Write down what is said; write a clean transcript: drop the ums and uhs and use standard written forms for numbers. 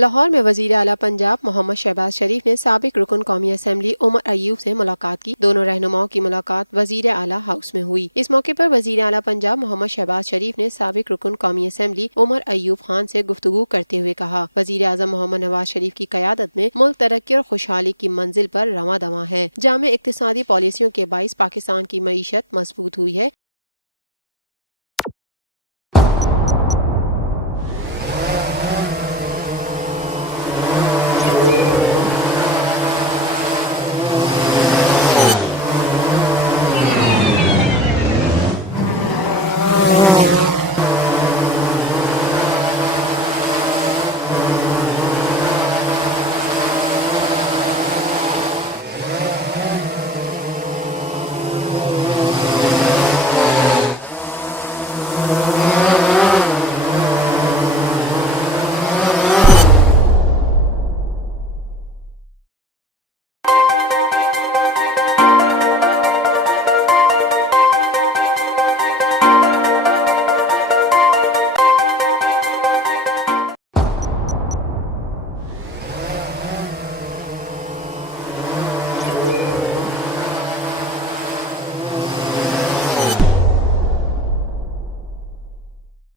लाहौर में वजीर आला पंजाब मोहम्मद शहबाज शरीफ ने साबिक रुकन कौमी असम्बली उमर अयूब से मुलाकात की। दोनों रहनुमाओं की मुलाकात वजीर आला हाउस में हुई। इस मौके पर वजीर आला पंजाब मोहम्मद शहबाज शरीफ ने साबिक रुकन कौमी असम्बली उमर अयूब खान से गुफ्तगू करते हुए कहा, वजीर आजम मोहम्मद नवाज शरीफ की क़यादत में मुल्क तरक्की और खुशहाली की मंजिल पर रवां दवां है। जामे इक़्तिसादी पॉलिसियों के बाइस पाकिस्तान की मईशत मजबूत हुई है।